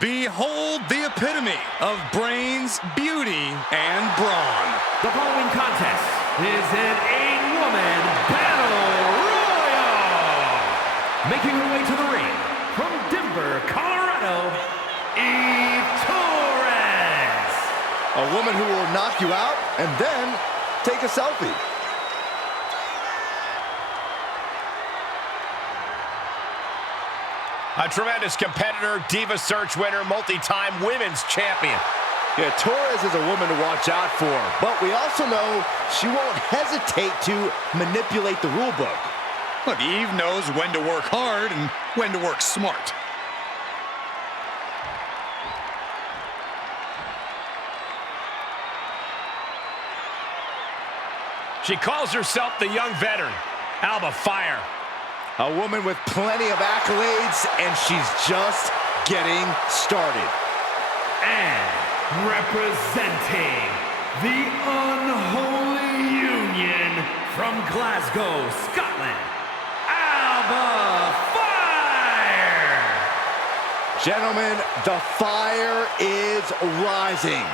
Behold the epitome of brains, beauty, and brawn. The following contest is an 8-woman battle royal. Making her way to the ring from Denver, Colorado, Torres. A woman who will knock you out and then take a selfie. A tremendous competitor, Diva Search winner, multi-time women's champion. Yeah, Torres is a woman to watch out for, but we also know she won't hesitate to manipulate the rule book. Look, Eve knows when to work hard and when to work smart. She calls herself the young veteran, Alba Fire. A woman with plenty of accolades, and she's just getting started. And representing the unholy union from Glasgow, Scotland, Alba Fire! Gentlemen, the fire is rising.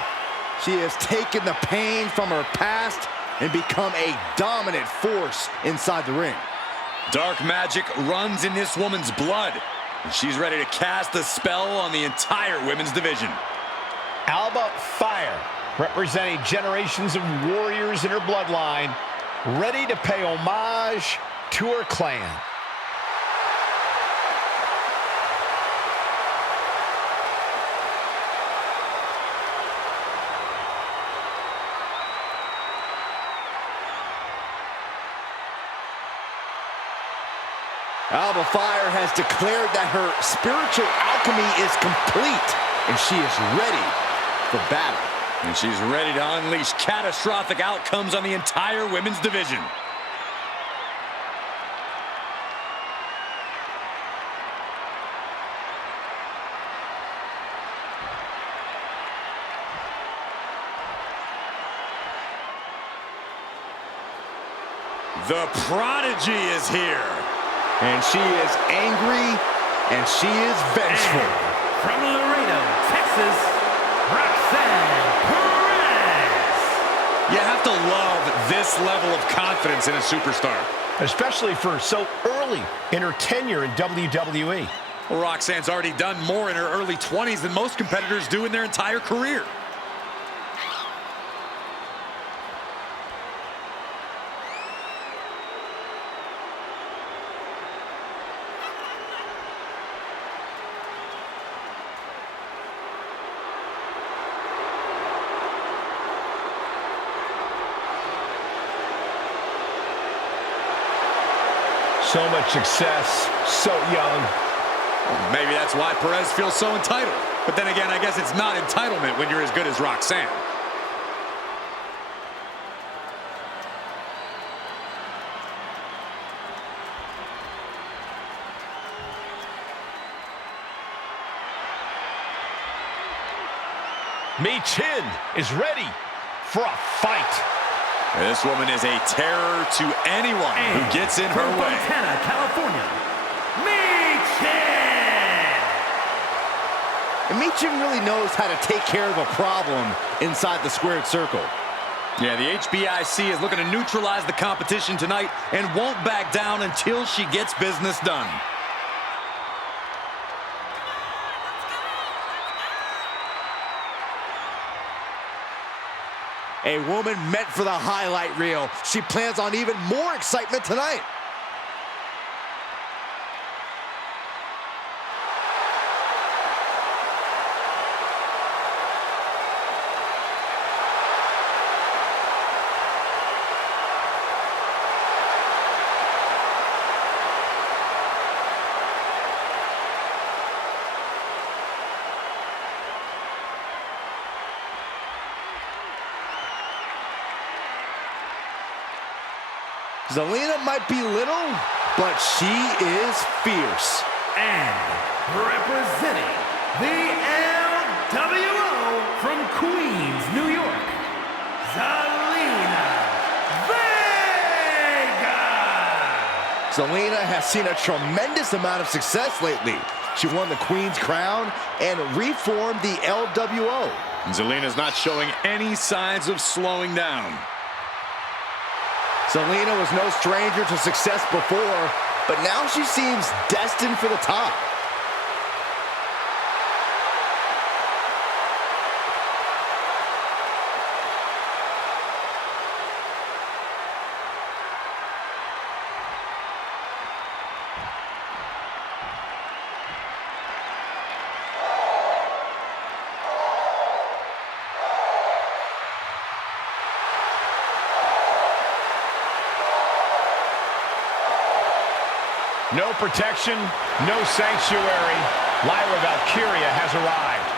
She has taken the pain from her past and become a dominant force inside the ring. Dark magic runs in this woman's blood, and she's ready to cast a spell on the entire women's division. Alba Fire, representing generations of warriors in her bloodline, ready to pay homage to her clan. Alba Fire has declared that her spiritual alchemy is complete, and she is ready for battle. And she's ready to unleash catastrophic outcomes on the entire women's division. The Prodigy is here. And she is angry, and she is vengeful. And from Laredo, Texas, Roxanne Perez. You have to love this level of confidence in a superstar. Especially for so early in her tenure in WWE. Well, Roxanne's already done more in her early 20s than most competitors do in their entire career. So much success, so young. Maybe that's why Perez feels so entitled. But then again, I guess it's not entitlement when you're as good as Roxanne. Mi Chin is ready for a fight. This woman is a terror to anyone who gets in her way. Montana, California, Michin! And Michin really knows how to take care of a problem inside the squared circle. Yeah, the HBIC is looking to neutralize the competition tonight and won't back down until she gets business done. A woman meant for the highlight reel. She plans on even more excitement tonight. Zelina might be little, but she is fierce. And representing the LWO from Queens, New York, Zelina Vega. Zelina has seen a tremendous amount of success lately. She won the Queen's Crown and reformed the LWO. Zelina's not showing any signs of slowing down. Zelina was no stranger to success before, but now she seems destined for the top. No protection, no sanctuary. Lyra Valkyria has arrived.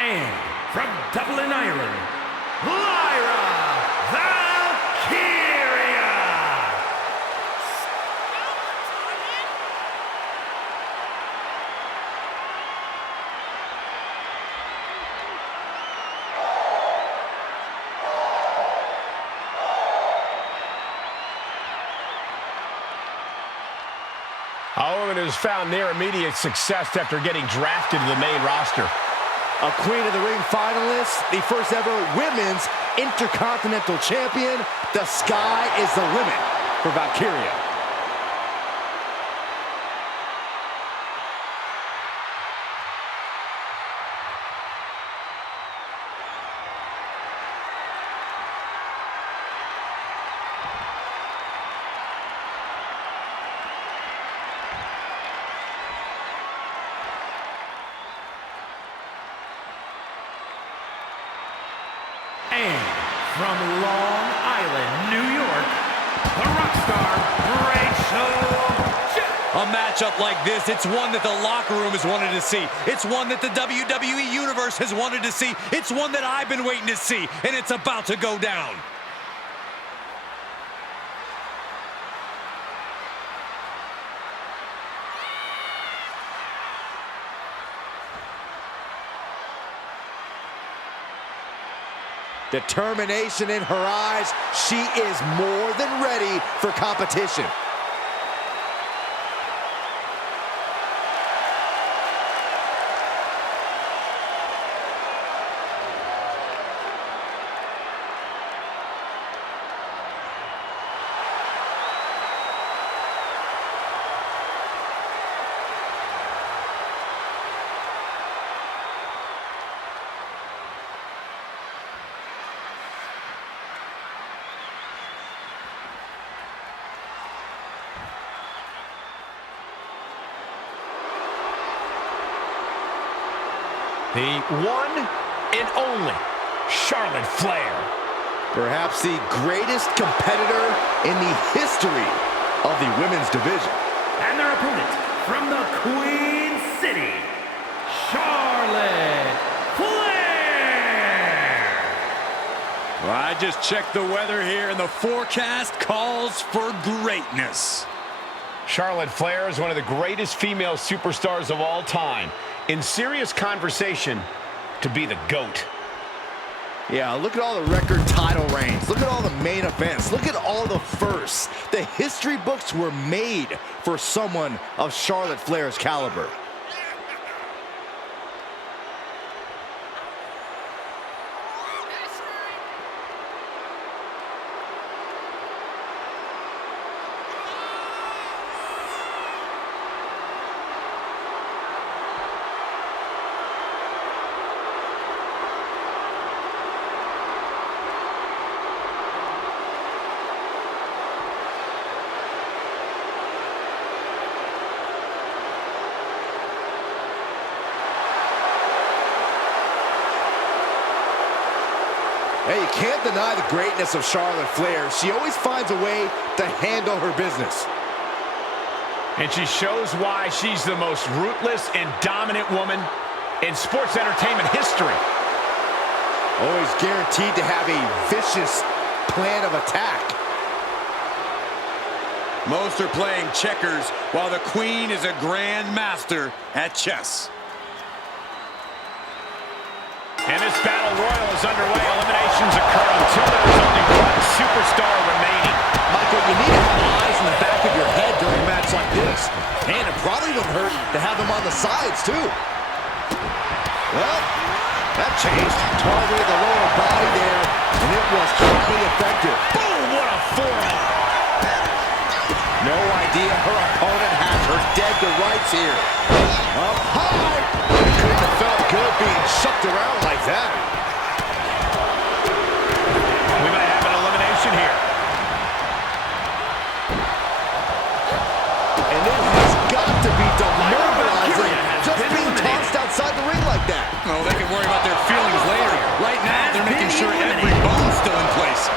And from Dublin, Ireland, Lyra Valkyria! A woman who's found near immediate success after getting drafted to the main roster. A Queen of the Ring finalist, the first ever women's Intercontinental Champion. The sky is the limit for Valkyria. And from Long Island, New York, the rockstar, Rachel. A matchup like this, it's one that the locker room has wanted to see. It's one that the WWE Universe has wanted to see. It's one that I've been waiting to see, and it's about to go down. Determination in her eyes. She is more than ready for competition. The one and only Charlotte Flair. Perhaps the greatest competitor in the history of the women's division. And their opponent from the Queen City, Charlotte Flair. Well, I just checked the weather here, and the forecast calls for greatness. Charlotte Flair is one of the greatest female superstars of all time. In serious conversation to be the GOAT. Yeah, look at all the record title reigns. Look at all the main events. Look at all the firsts. The history books were made for someone of Charlotte Flair's caliber. Hey, you can't deny the greatness of Charlotte Flair. She always finds a way to handle her business. And she shows why she's the most ruthless and dominant woman in sports entertainment history. Always guaranteed to have a vicious plan of attack. Most are playing checkers, while the Queen is a grand master at chess. And this battle royal is underway. Eliminations occur until there's only one superstar remaining. Michael Asuka, you need to have eyes in the back of your head during a match like this. And it probably wouldn't hurt to have them on the sides, too. Well, that changed. Targeted the lower body there, and it was highly effective. Boom, what a forearm. No idea her opponent has her dead to rights here. Up high. Couldn't have felt good being shucked around like that. We might have an elimination here. And it has got to be demoralizing just being tossed outside the ring like that. Oh, they can worry about their feelings later. Right now, they're making sure every bone's still in place.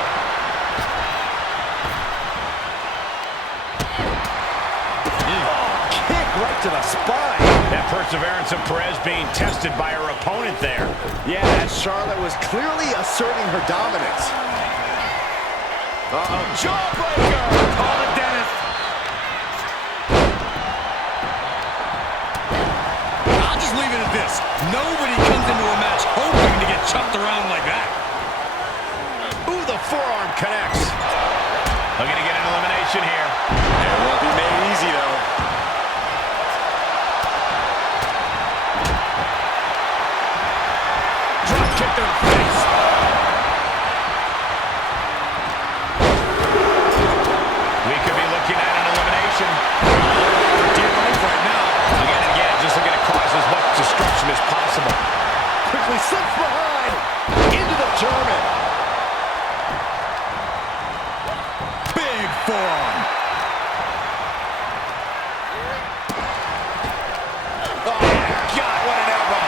Kick right to the spine. That perseverance of Perez being tested by her opponent there. Yeah, as Charlotte was clearly asserting her dominance. Uh-oh, jawbreaker! Call it, Dennis. I'll just leave it at this. Nobody comes into a match hoping to get chucked around like that. Ooh, the forearm connects. Looking to get an elimination here. It won't be made easy, though. Drop kick to the face. We could be looking at an elimination. Dear life right now. Again and again, just looking to cause as much destruction as possible. Quickly slips behind. Into the German. Big forearm. Oh, God, what an elbow.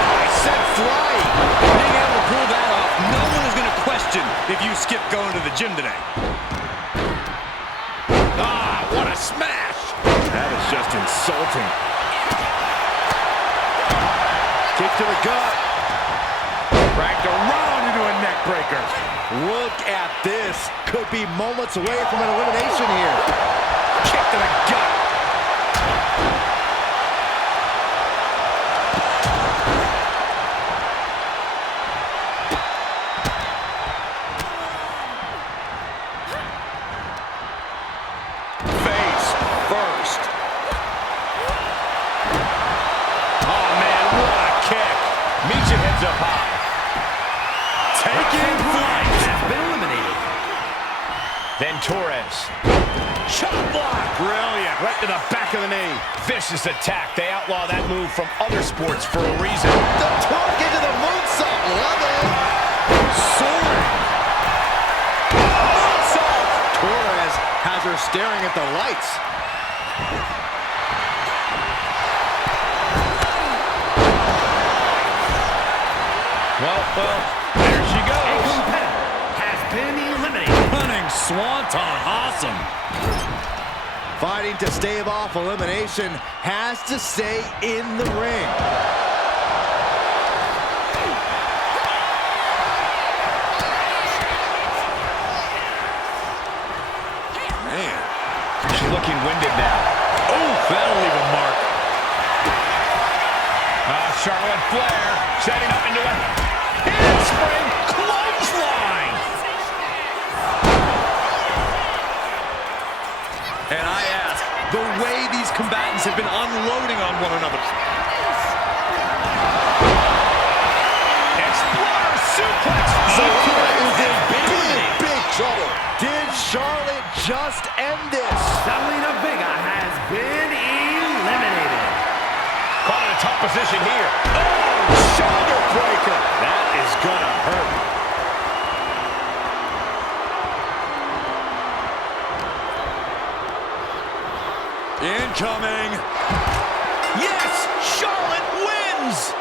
Nice, set flying. Being able to pull that off, no one is going to question if you skip going to the gym today. Ah, what a smash. That is just insulting. Kick to the gut. Dragged around into a neck breaker. Look at this. Could be moments away from an elimination here. Kick to the gut. Face first. Oh, man, what a kick. Meets your heads up high. Taking flight. Has been eliminated. Then Torres. Chop block. Brilliant. Right to the back of the knee. Vicious attack. They outlaw that move from other sports for a reason. The torque into the moonsault. Love it. Soaring. Moonsault. Torres has her staring at the lights. Well, there she A goes. competitor has been eliminated. Running swanton. Awesome. Fighting to stave off elimination, has to stay in the ring. Man. She's looking winded now. Oh, that'll leave a mark. Charlotte Flair setting up into a handspring clothesline. And I ask, the way these combatants have been unloading on one another. Exploder suplex. Lita is in big trouble. Did Charlotte just end this? Lita Vega has been eliminated. Caught in a tough position here. Oh, shoulder breaker. That is gonna hurt. Incoming. Yes, Charlotte wins.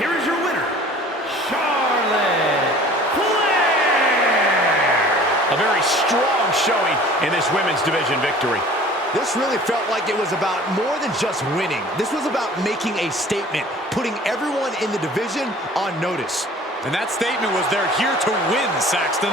Here is your winner, Charlotte Flair. A very strong showing in this women's division victory. This really felt like it was about more than just winning. This was about making a statement, putting everyone in the division on notice. And that statement was they're here to win, Saxton.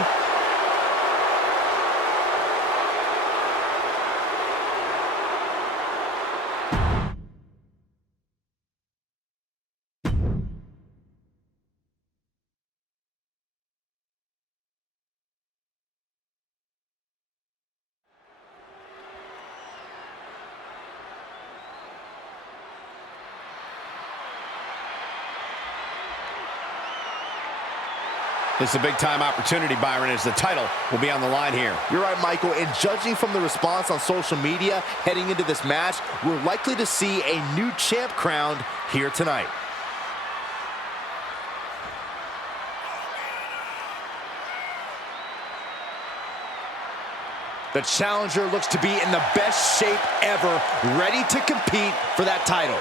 It's a big-time opportunity, Byron, as the title will be on the line here. You're right, Michael, and judging from the response on social media heading into this match, we're likely to see a new champ crowned here tonight. The challenger looks to be in the best shape ever, ready to compete for that title.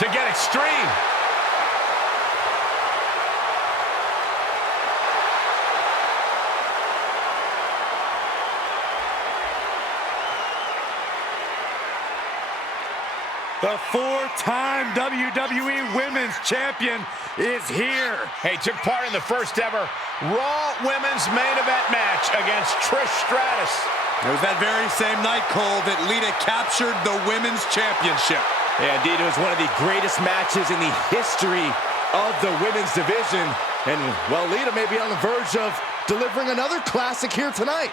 To get extreme. The four-time WWE Women's Champion is here. Hey, took part in the first ever Raw Women's Main Event match against Trish Stratus. It was that very same night, Cole, that Lita captured the Women's Championship. Yeah, indeed, it was one of the greatest matches in the history of the women's division. And, well, Lita may be on the verge of delivering another classic here tonight.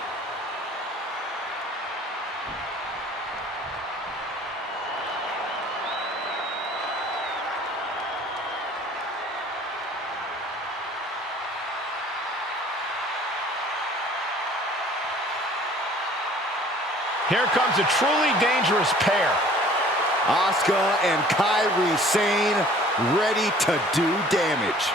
Here comes a truly dangerous pair. Asuka and Kairi Sane ready to do damage.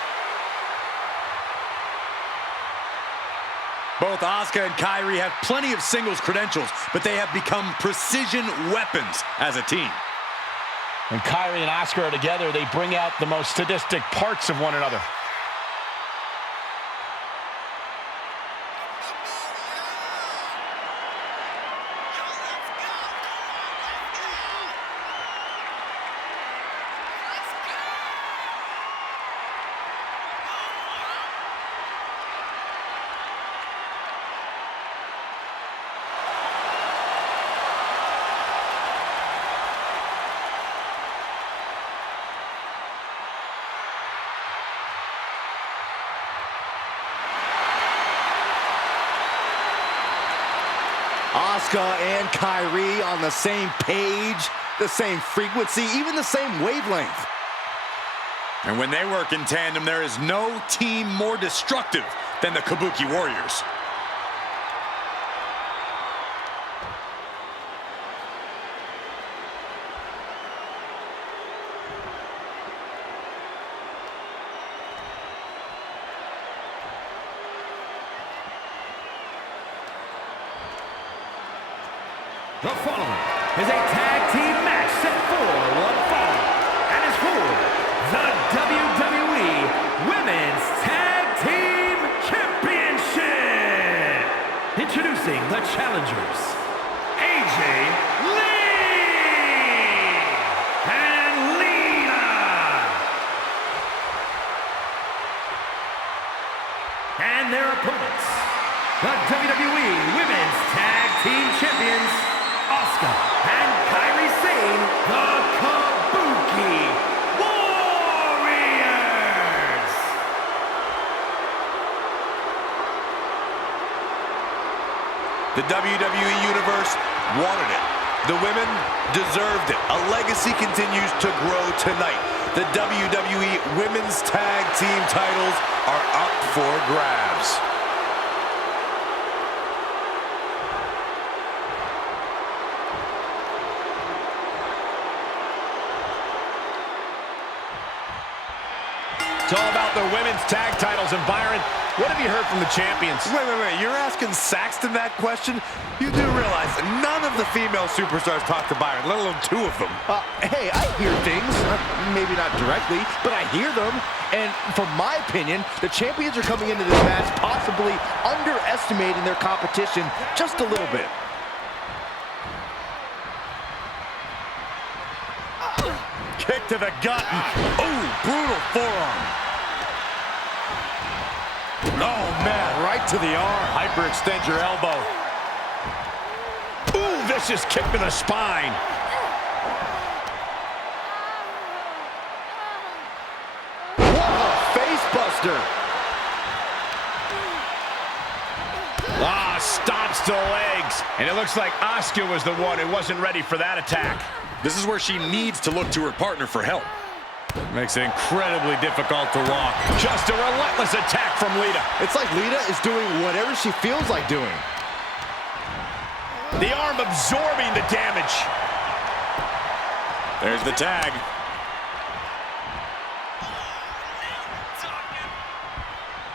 Both Asuka and Kairi have plenty of singles credentials, but they have become precision weapons as a team. When Kairi and Asuka are together, they bring out the most sadistic parts of one another. Asuka and Kairi on the same page, the same frequency, even the same wavelength. And when they work in tandem, there is no team more destructive than the Kabuki Warriors. The following is a tag team match set for one fall and is for the WWE Women's Tag Team Championship. Introducing the challengers, AJ Lee and Lita. And their opponents, the WWE Women's Tag Team Champions, Asuka and Kairi Sane, the Kabuki Warriors! The WWE Universe wanted it. The women deserved it. A legacy continues to grow tonight. The WWE Women's Tag Team titles are up for grabs. It's all about the women's tag titles. And Byron, what have you heard from the champions? Wait. You're asking Saxton that question? You do realize that none of the female superstars talk to Byron, let alone two of them. Hey, I hear things. Maybe not directly, but I hear them. And from my opinion, the champions are coming into this match possibly underestimating their competition just a little bit. Kick to the gut. Ooh, brutal forearm. Oh, man, right to the arm. Hyperextend your elbow. vicious kick to the spine. What a face buster. Ah, stops to the legs. And it looks like Asuka was the one who wasn't ready for that attack. This is where she needs to look to her partner for help. Makes it incredibly difficult to walk. Just a relentless attack from Lita. It's like Lita is doing whatever she feels like doing. The arm absorbing the damage. There's the tag.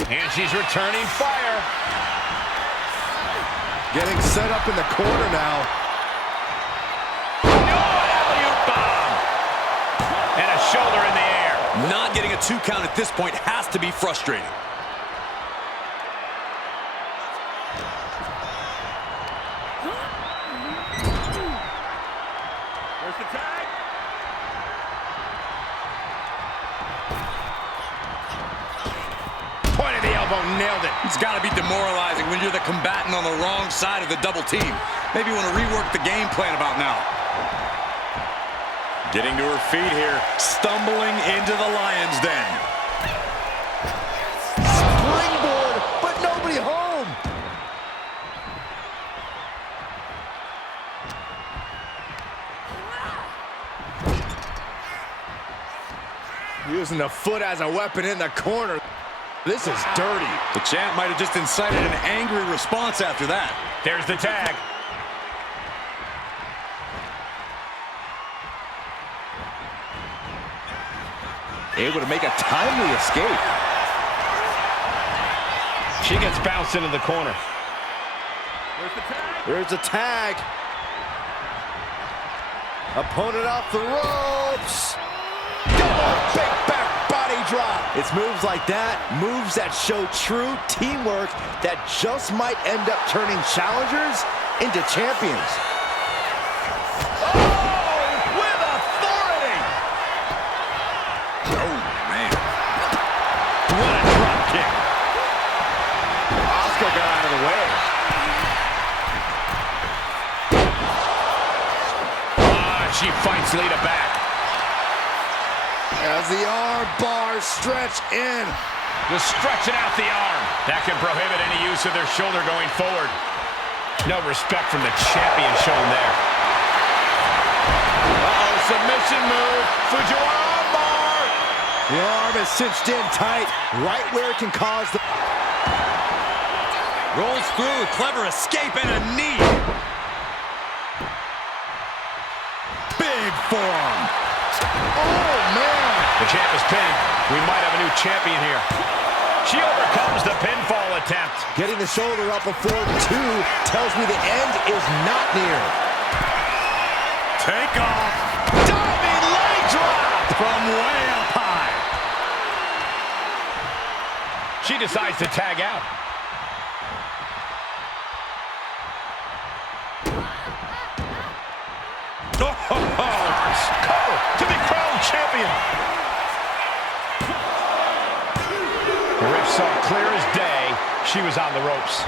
And she's returning fire. Getting set up in the corner now. And a shoulder in the air. Not getting a 2 count at this point has to be frustrating. Where's the tag? Point of the elbow, nailed it. It's got to be demoralizing when you're the combatant on the wrong side of the double team. Maybe you want to rework the game plan about now. Getting to her feet here, stumbling into the lion's den. Springboard, but nobody home. Using the foot as a weapon in the corner. This is dirty. The champ might have just incited an angry response after that. There's the tag. Able to make a timely escape. She gets bounced into the corner. Where's the tag? There's a tag. Opponent off the ropes. Double big back body drop. It's moves like that, moves that show true teamwork that just might end up turning challengers into champions. She fights Lita back. As the arm bars stretch in. Just stretching out the arm. That can prohibit any use of their shoulder going forward. No respect from the champion shown there. Uh-oh, submission move. Fujiwara arm bar. The arm is cinched in tight, right where it can cause the... Rolls through, clever escape and a knee. Big forearm. Oh, man. The champ is pinned. We might have a new champion here. She overcomes the pinfall attempt. Getting the shoulder up before the 2 tells me the end is not near. Take off. Diving leg drop From way up high. She decides to tag out. Cover to be crowned champion. The ref saw clear as day she was on the ropes.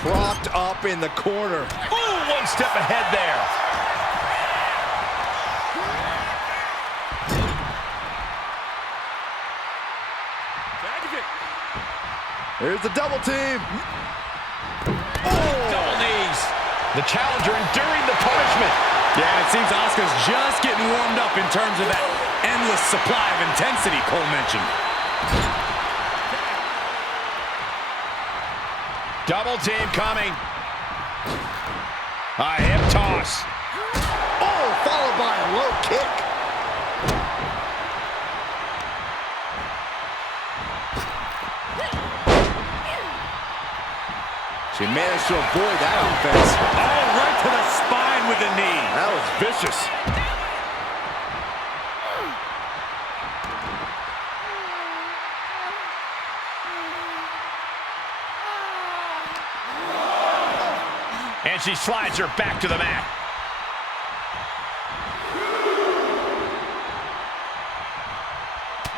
Propped up in the corner. Ooh, one step ahead there. Here's the double team. Oh! Double knees. The challenger enduring the punishment. Yeah, it seems Asuka's just getting warmed up in terms of that endless supply of intensity Cole mentioned. Double team coming. A hip toss. Oh, followed by a low kick. She managed to avoid that offense. Oh, right to the spine with the knee. That was vicious. And she slides her back to the mat.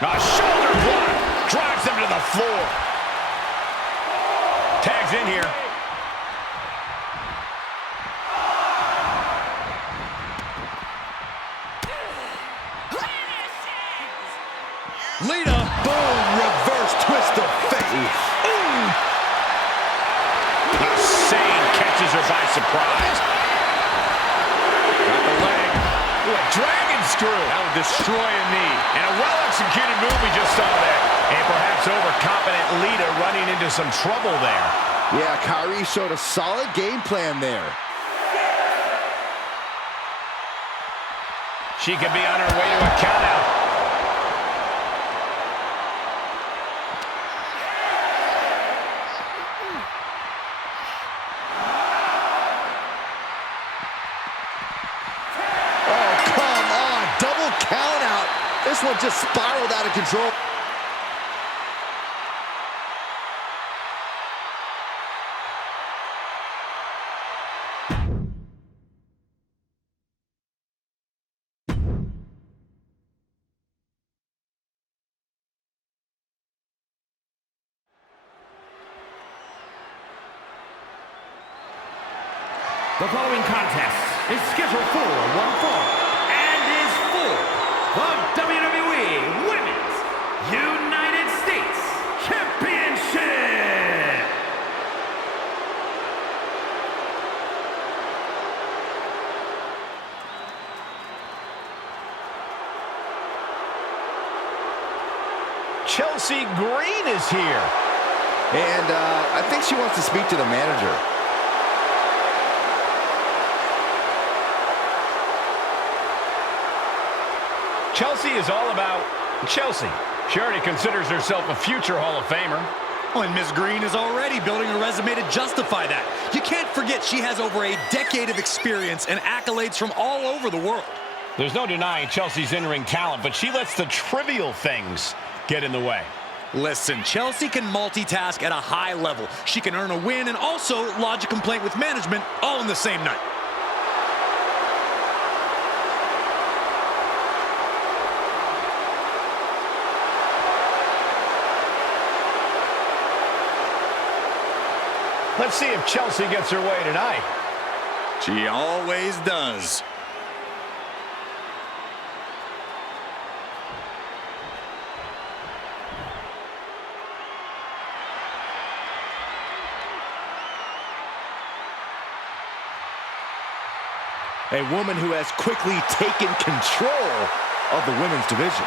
A shoulder block. Drives him to the floor. Tags in here. Lita, boom, reverse twist of fate. Sane catches her by surprise. Got the leg. Ooh, a dragon screw. That would destroy a knee. And a well-executed move we just saw there. And perhaps overconfident Lita running into some trouble there. Yeah, Kairi showed a solid game plan there. She could be on her way to a countout. This one just spiraled out of control. The following contest is scheduled for one fall and is for the WWE Women's United States Championship. Chelsea Green is here. And I think she wants to speak to the manager. Chelsea is all about Chelsea. She already considers herself a future Hall of Famer. Oh, and Ms. Green is already building a resume to justify that. You can't forget she has over a decade of experience and accolades from all over the world. There's no denying Chelsea's in-ring talent, but she lets the trivial things get in the way. Listen, Chelsea can multitask at a high level. She can earn a win and also lodge a complaint with management all in the same night. Let's see if Chelsea gets her way tonight. She always does. A woman who has quickly taken control of the women's division.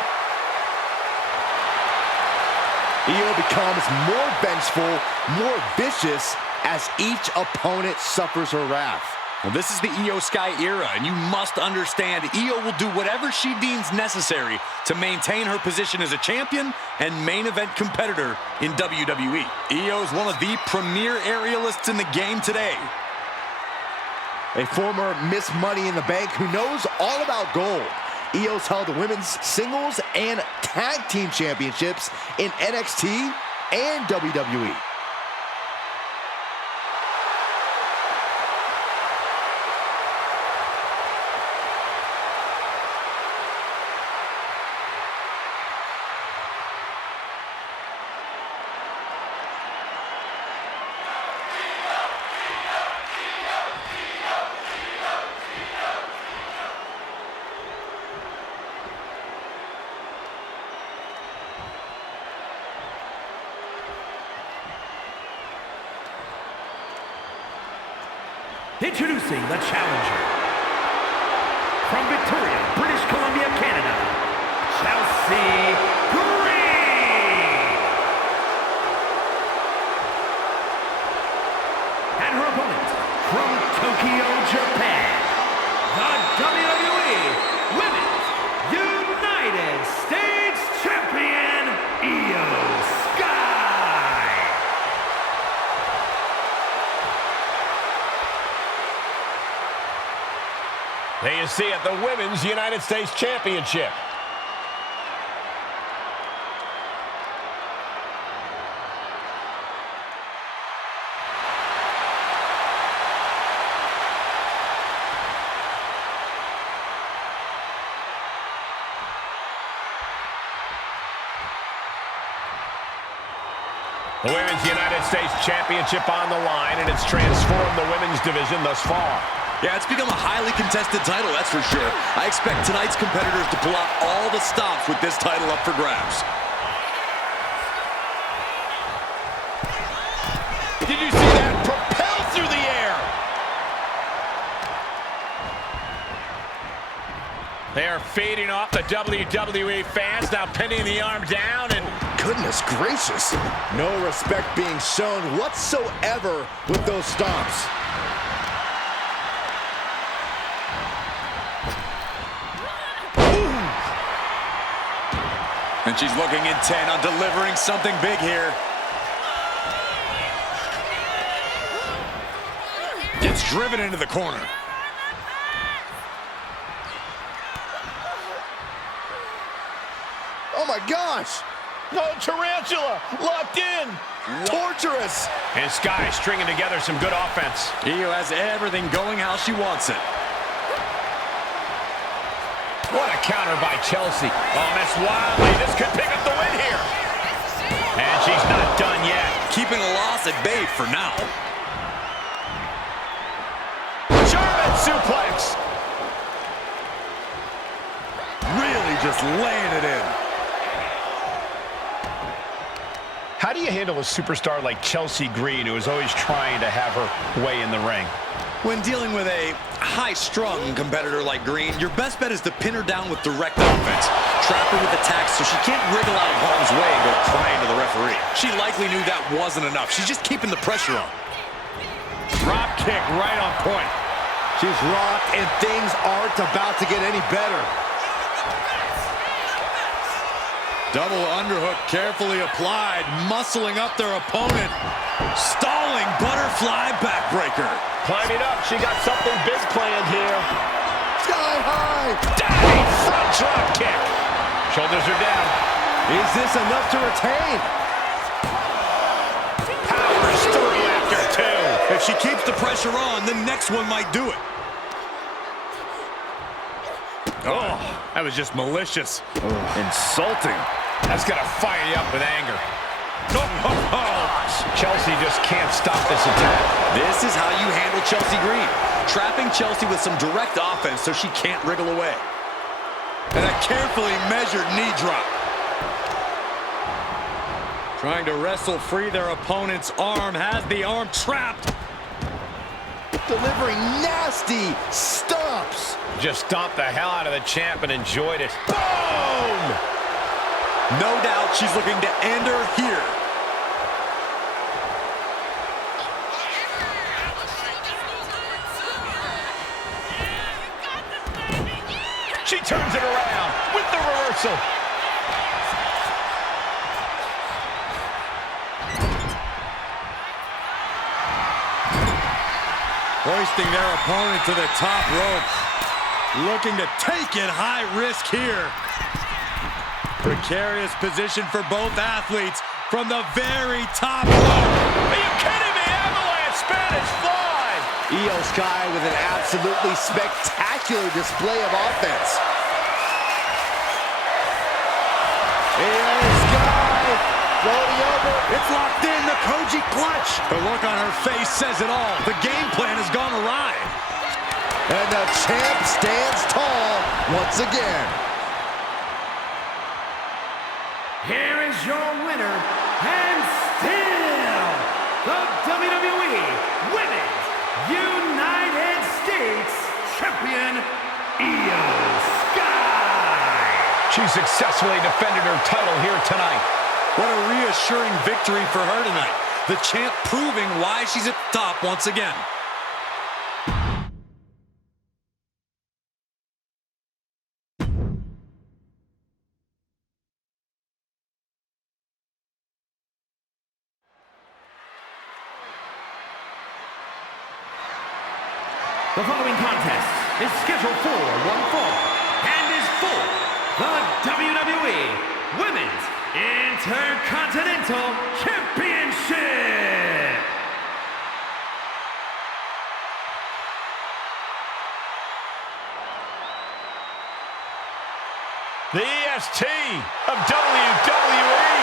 Io becomes more vengeful, more vicious as each opponent suffers her wrath. Well, this is the Io Sky era, and you must understand Io will do whatever she deems necessary to maintain her position as a champion and main event competitor in WWE. Io is one of the premier aerialists in the game today. A former Miss Money in the Bank who knows all about gold. Io's held the women's singles and tag team championships in NXT and WWE. Introducing the challenger. From Victoria, British Columbia, Canada, Chelsea Green. And her opponent, from Tokyo, Japan, the WWE Women's United States Champion, Io Sky. There you see it, the Women's United States Championship. The Women's United States Championship on the line, and it's transformed the women's division thus far. Yeah, it's become a highly contested title, that's for sure. I expect tonight's competitors to pull out all the stops with this title up for grabs. Did you see that? Propelled through the air. They are feeding off the WWE fans, now pinning the arm down, and Goodness gracious. No respect being shown whatsoever with those stomps. And she's looking intent on delivering something big here. Gets driven into the corner. Oh my gosh! no, tarantula locked in. Torturous! And Sky stringing together some good offense. Io has everything going how she wants it. What a counter by Chelsea. Oh, missed wildly. This could pick up the win here. And she's not done yet. Keeping a loss at bay for now. German suplex. Really just laying it in. How do you handle a superstar like Chelsea Green, who is always trying to have her way in the ring? When dealing with a high-strung competitor like Green, your best bet is to pin her down with direct offense. Trap her with attacks so she can't wriggle out of harm's way and go crying to the referee. She likely knew that wasn't enough. She's just keeping the pressure on. Drop kick right on point. She's rocked, and things aren't about to get any better. Double underhook carefully applied, muscling up their opponent. Stalling butterfly backbreaker. Climbing up, she got something big planned here. Sky high! Diving front drop kick. Shoulders are down. Is this enough to retain? Powers through after two. If she keeps the pressure on, the next one might do it. Oh, that was just malicious. Insulting. That's gonna fire you up with anger. Chelsea just can't stop this attack. This is how you handle Chelsea Green. Trapping Chelsea with some direct offense so she can't wriggle away. And a carefully measured knee drop. Trying to wrestle free their opponent's arm. Has the arm trapped. Delivering nasty stomps. Just stomped the hell out of the champ and enjoyed it. Boom! No doubt she's looking to end her here. She turns it around with the reversal. Hoisting their opponent to the top rope. Looking to take it high risk here. Precarious position for both athletes from the very top rope. Are you kidding me? Avalanche Spanish fly. Io Sky with an absolutely spectacular display of offense. Io Sky floating over. It's locked in, the Koji clutch. The look on her face says it all. The game plan has gone awry. And the champ stands tall once again. Here is your winner, and still the WWE Women's United States Champion, Io Sky. She successfully defended her title here tonight. What a reassuring victory for her tonight. The champ proving why she's at the top once again. The following contest is scheduled for one fall and is for the WWE Women's Intercontinental Championship. The EST of WWE.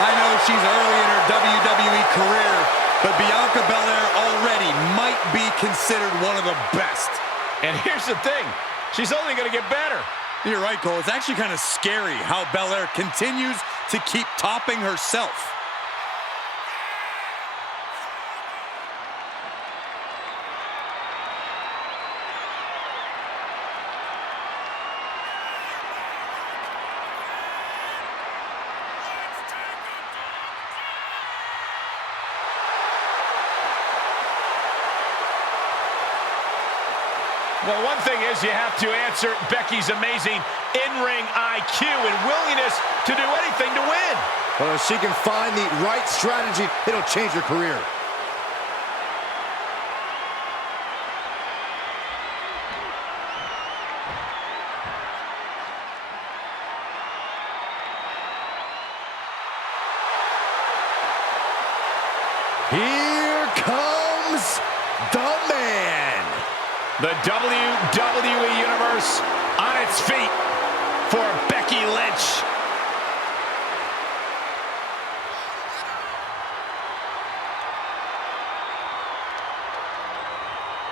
I know she's early in her WWE career, but Bianca Belair already might be considered one of the best. And here's the thing, she's only going to get better. You're right, Cole. It's actually kind of scary how Belair continues to keep topping herself. Well, one thing is you have to answer Becky's amazing in-ring IQ and willingness to do anything to win. Well, if she can find the right strategy, it'll change her career. Here comes the man. The WWE Universe on its feet for Becky Lynch.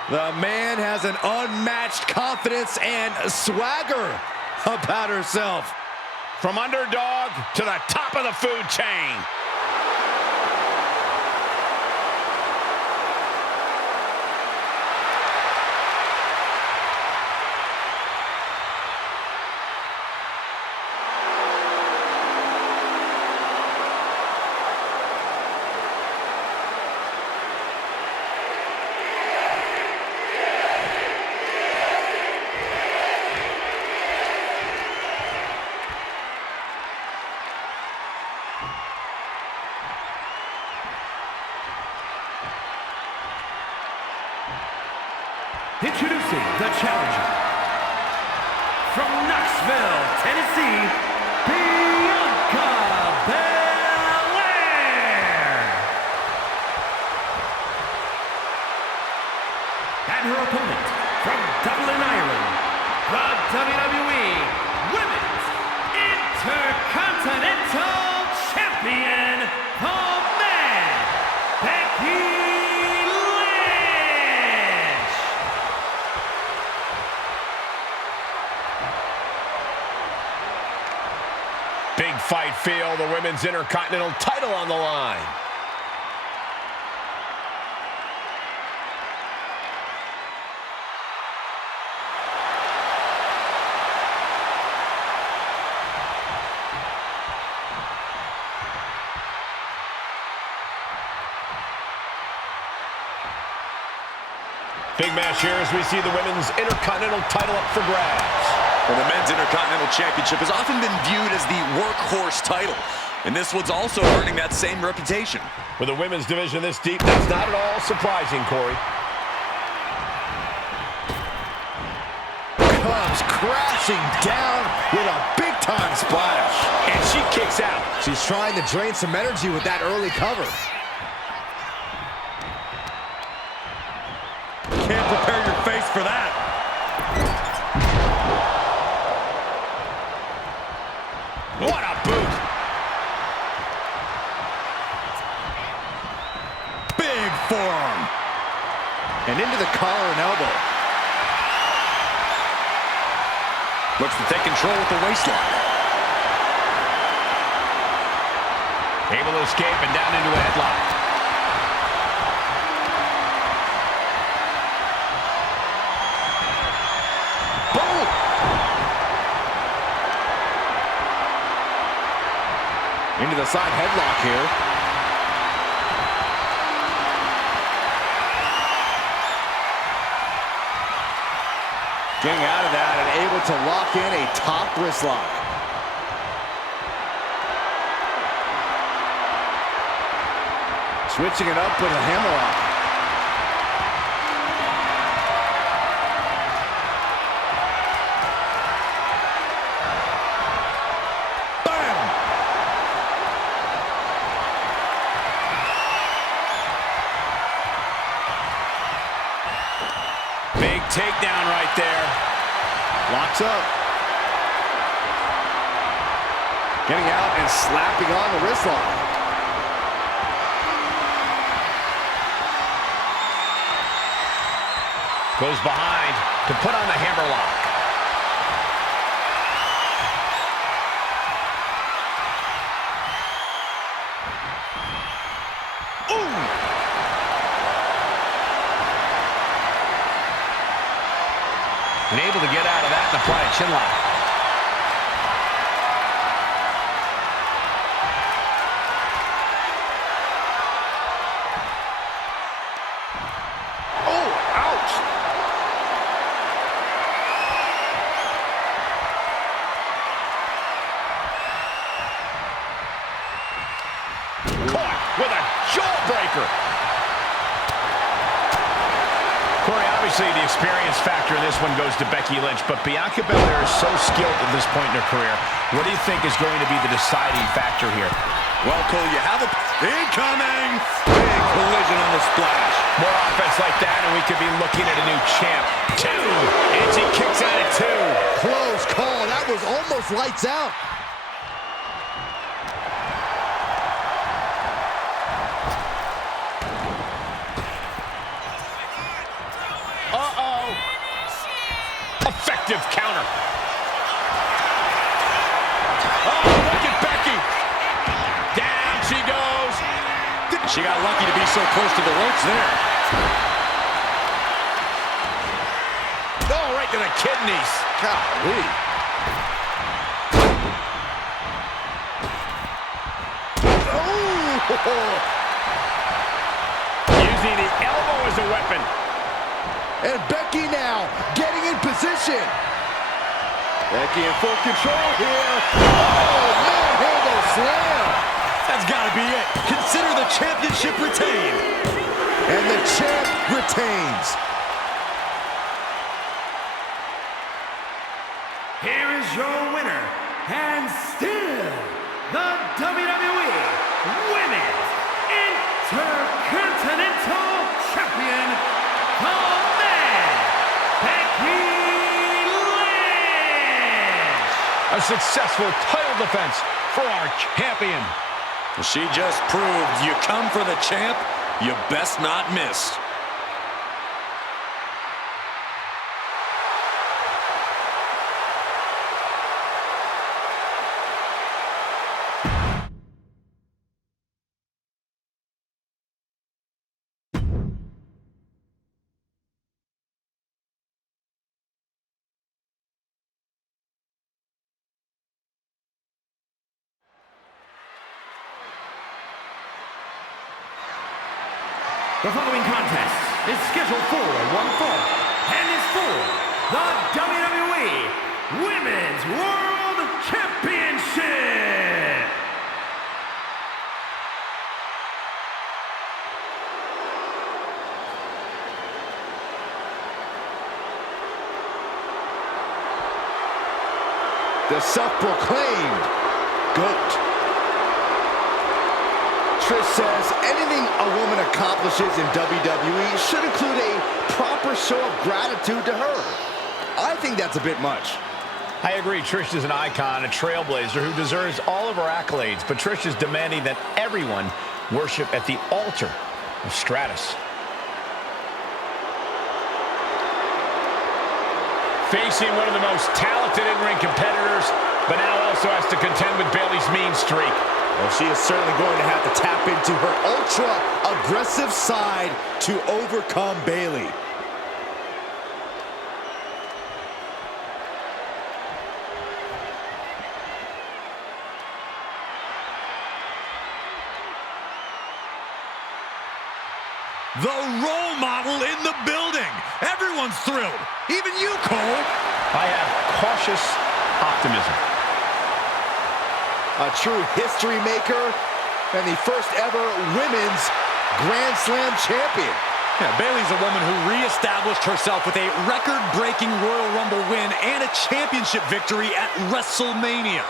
The man has an unmatched confidence and swagger about herself. From underdog to the top of the food chain. Introducing the challenger from Knoxville, Tennessee, Bianca Belair. And her opponent from Dublin, Ireland, the WWE Women's Intercontinental Champion, the man, Becky. Big fight feel, the Women's Intercontinental title on the line. Big match here as we see the Women's Intercontinental title up for grabs. Well, the Men's Intercontinental Championship has often been viewed as the workhorse title, and this one's also earning that same reputation. With a women's division this deep, that's not at all surprising, Corey. Comes crashing down with a big-time splash. And she kicks out. She's trying to drain some energy with that early cover. Can't prepare your face for that. What a boot! Big forearm. And into the collar and elbow. Looks to take control with the waistlock. Able to escape and down into a headlock. Into the side headlock here. Getting out of that and able to lock in a top wrist lock. Switching it up with a hammerlock. Big takedown right there. Locks up. Getting out and slapping on the wrist lock. Goes behind to put on the hammerlock. And able to get out of that and apply a chin lock. Oh, ouch! Caught with a jawbreaker. Corey, obviously the experience factor in this one goes to Becky Lynch, but Bianca Belair is so skilled at this point in her career. What do you think is going to be the deciding factor here? Well, Cole, you have a incoming big collision on the splash. More offense like that, and we could be looking at a new champ. 2, and she kicks out at 2. Close call. That was almost lights out. Effective counter. Oh, look at Becky. Down she goes. She got lucky to be so close to the ropes there. Oh, right to the kidneys. Golly. Oh! Using the elbow as a weapon. And Becky now getting in position. Becky in full control here. Oh, manhandle slam. That's got to be it. Consider the championship retained. And the champ retains. Here is your winner, and still the WWE Women's Intercontinental Champion, Becky Lynch! A successful title defense for our champion. She just proved you come for the champ, you best not miss. The following contest is scheduled for one fall and is for the WWE Women's World Championship. The self-proclaimed GOAT. Trish says anything a woman accomplishes in WWE should include a proper show of gratitude to her. I think that's a bit much. I agree. Trish is an icon, a trailblazer who deserves all of her accolades, but Trish is demanding that everyone worship at the altar of Stratus. Facing one of the most talented in-ring competitors, but now also has to contend with Bayley's mean streak. Well, she is certainly going to have to tap into her ultra-aggressive side to overcome Bayley. The role model in the building. Everyone's thrilled. Even you, Cole. I have cautious optimism. A true history maker and the first ever women's Grand Slam champion. Yeah, Bayley's a woman who reestablished herself with a record-breaking Royal Rumble win and a championship victory at WrestleMania.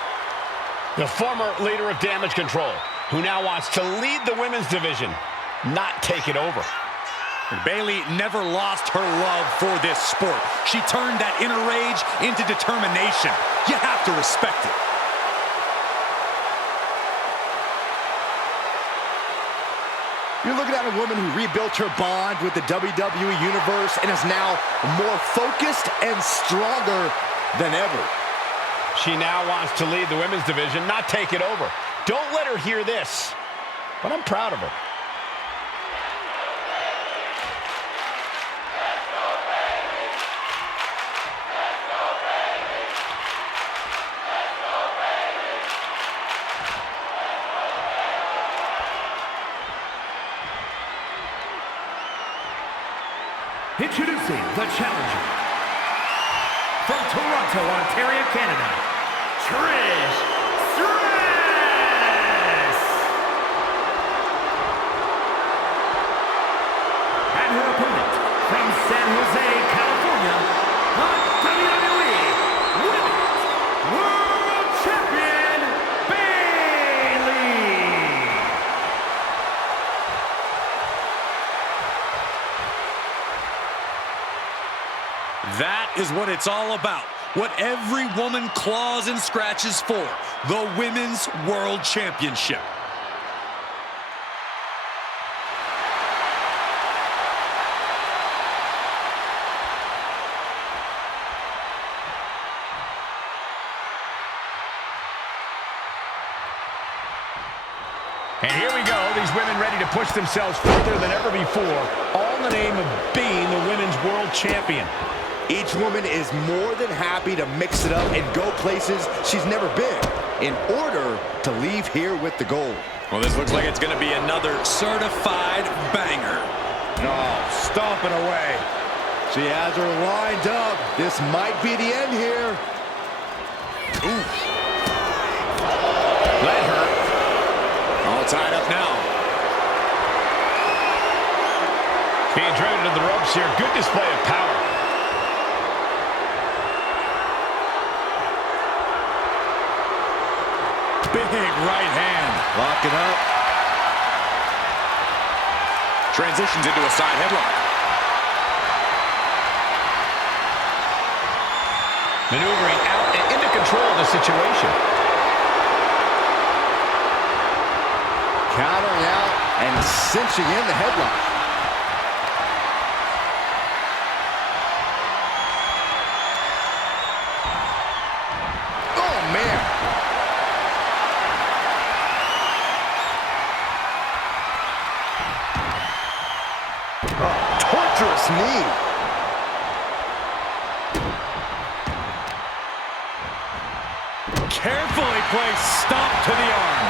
The former leader of Damage Control, who now wants to lead the women's division, not take it over. Bayley never lost her love for this sport. She turned that inner rage into determination. You have to respect it. You're looking at a woman who rebuilt her bond with the WWE Universe and is now more focused and stronger than ever. She now wants to lead the women's division, not take it over. Don't let her hear this, but I'm proud of her. Introducing the challenger from Toronto, Ontario, Canada, Trish Stratus. And her opponent from San Jose, California, the WWE Women's World Champion, Bayley. That is what it's all about. What every woman claws and scratches for. The Women's World Championship. And here we go, these women ready to push themselves further than ever before, all in the name of being the Women's World Champion. Each woman is more than happy to mix it up and go places she's never been in order to leave here with the gold. Well, this looks like it's going to be another certified banger. No, stomping away. She has her lined up. This might be the end here. Ooh. Let her. All tied up now. Being driven to the ropes here. Good display of power. Big right hand. Locking up. Transitions into a side headlock. Maneuvering out and into control of the situation. Countering out and cinching in the headlock. Oh, man. Oh, torturous knee. Carefully placed stomp to the arm.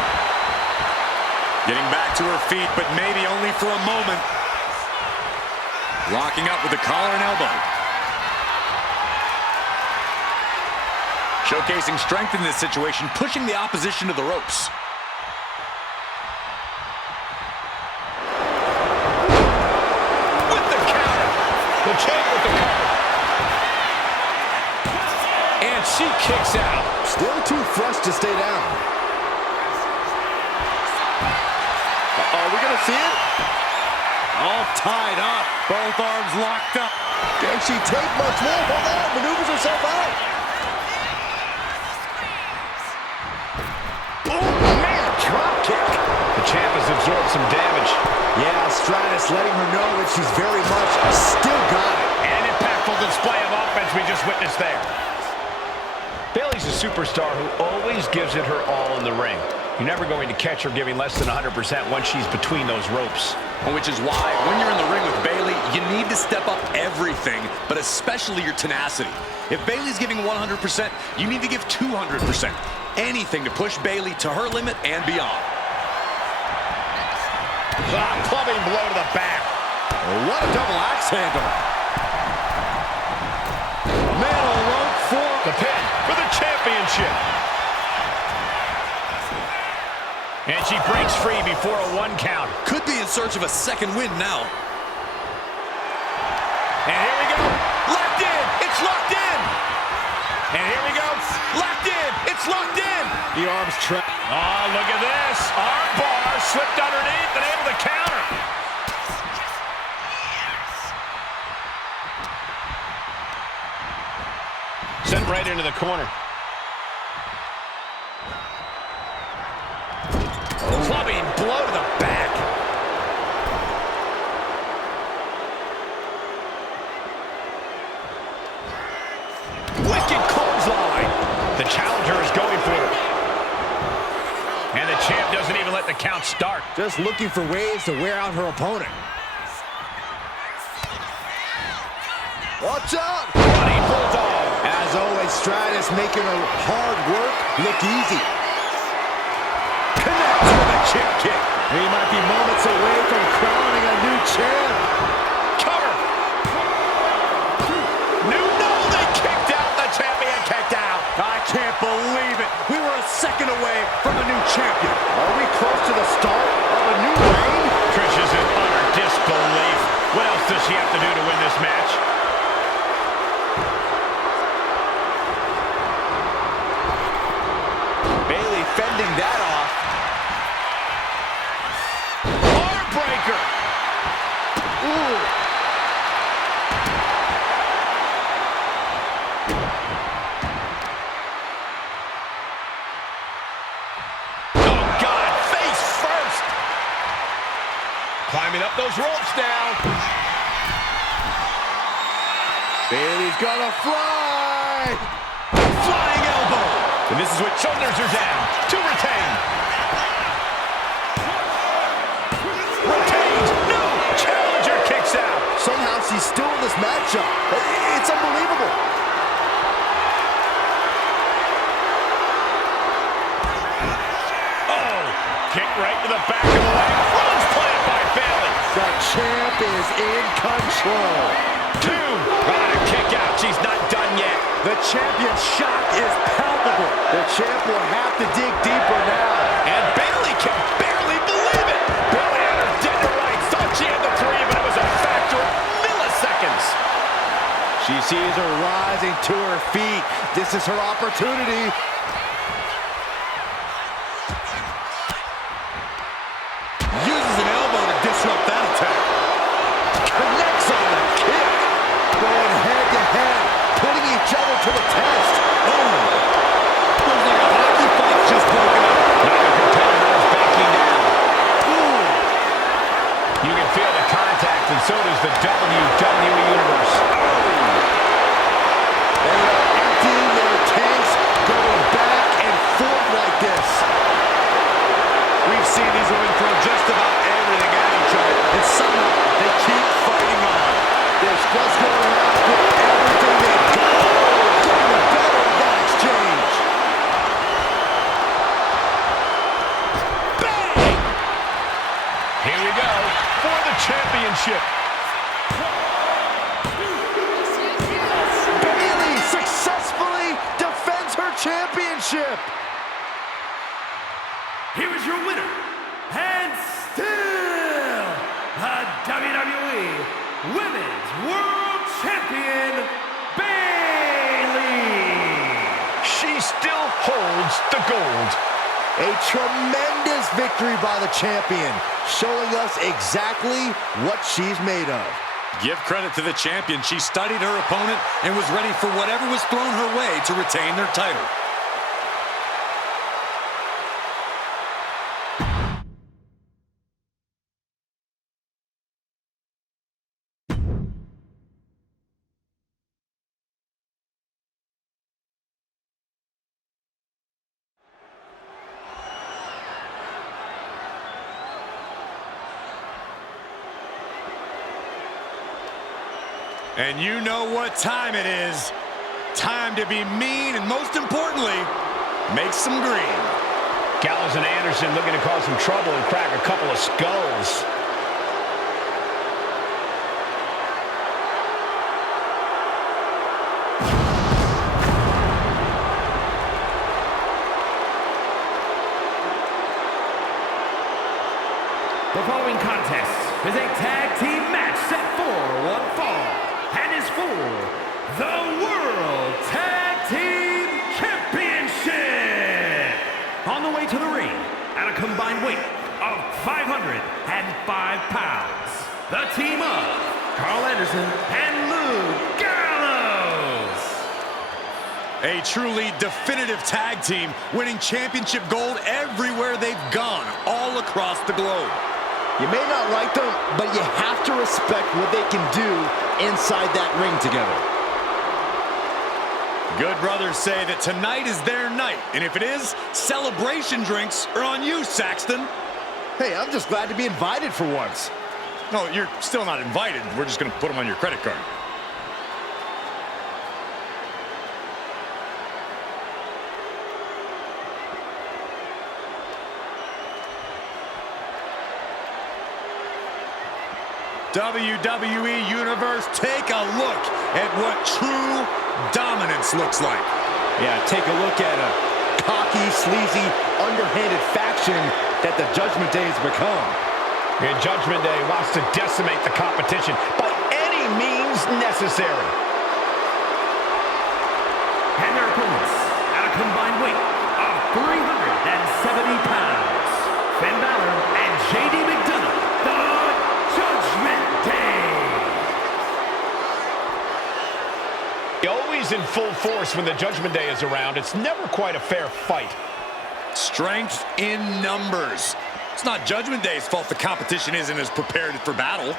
Getting back to her feet, but maybe only for a moment. Locking up with the collar and elbow. Showcasing strength in this situation, pushing the opposition to the ropes. With the counter. The champ with the cover. And she kicks out. Still too fresh to stay down. Uh-oh, we gonna see it? All tied up. Both arms locked up. Can she take much more? Hold on, maneuvers herself out. Oh, man, drop kick. The champ has absorbed some damage. Yeah, Stratus letting her know that she's very much still got it. An impactful display of offense we just witnessed there. Bayley's a superstar who always gives it her all in the ring. You're never going to catch her giving less than 100% once she's between those ropes. Which is why, when you're in the ring with Bayley, you need to step up everything, but especially your tenacity. If Bayley's giving 100%, you need to give 200%. Anything to push Bayley to her limit and beyond. Clubbing blow to the back. What a double axe handle. Metal rope for The pin for the championship. And she breaks free before a 1 count. Could be in search of a second win now. And here we go. Locked in. It's locked in. And here we go. Locked in. It's locked in. The arms trapped. Oh, look at this. Arm bar slipped underneath and able to counter. Sent right into the corner. Clubbing blow to the back. count start. Just looking for ways to wear out her opponent. Watch out! Running bulldog. As always, Stratus making her hard work look easy. Connects with a chip kick. He might be moments away from crowning a new champ. Cover. No, they kicked out. The champion kicked out. I can't believe it. We were a second away from a new champion. Are we close to the start of a new reign? Trish is in utter disbelief. What else does she have to do to win this match? Bayley fending that off. Breaker. Ooh. Oh, God, face first. Climbing up those ropes now. Bayley's gonna fly. Flying elbow. And this is what shoulders are down to retain. Retains. No. Challenger kicks out. Somehow she's still in this matchup. It's unbelievable. Oh, kick right to the back of the leg. Runs planted by Bayley. The champ is in control. Two. What a kick out. She's not done yet. The champion's shock is palpable. The champ will have to dig deeper now. And Bayley can barely believe it. Bayley had her dead to rights. Thought she had the three, but it was a factor of milliseconds. She sees her rising to her feet. This is her opportunity. Uses an elbow to disrupt that attack. Connects on the kick. Going head to head, putting each other to the test. Oh! Looks like a hockey fight just broken up. Neither competitor is backing down. Ooh. You can feel the contact, and so does the WWE Universe. They are emptying their tanks, going back and forth like this. We've seen these women throw just about everything at each other, and somehow they keep fighting on. They're just going after everything they've got. Getting the better of that exchange. Bang! Here we go for the championship. Bayley successfully defends her championship. Here is your winner, and still the WWE Women's World Champion, Bayley. She still holds the gold. A tremendous victory by the champion, showing us exactly what she's made of. Give credit to the champion. She studied her opponent and was ready for whatever was thrown her way to retain their title. And you know what time it is. Time to be mean and, most importantly, make some green. Gallows and Anderson looking to cause some trouble and crack a couple of skulls. The following contest is a tag team match set for one fall and is for the World Tag Team Championship. On the way to the ring at a combined weight of 505 pounds, the team of Karl Anderson and Luke Gallows. A truly definitive tag team, winning championship gold everywhere they've gone, all across the globe. You may not like them, but you have to respect what they can do inside that ring together. Good brothers say that tonight is their night, and if it is, celebration drinks are on you, Saxton. Hey, I'm just glad to be invited for once. No, you're still not invited. We're just going to put them on your credit card. WWE Universe, take a look at what true dominance looks like. Yeah, take a look at a cocky, sleazy, underhanded faction that the Judgment Day has become. And Judgment Day wants to decimate the competition by any means necessary. And their opponents, at a combined weight of 370 pounds, Finn Balor and JD McDonagh, the Judgment Day. Always in full force when the Judgment Day is around. It's never quite a fair fight. Strength in numbers. It's not Judgment Day's fault the competition isn't as prepared for battle.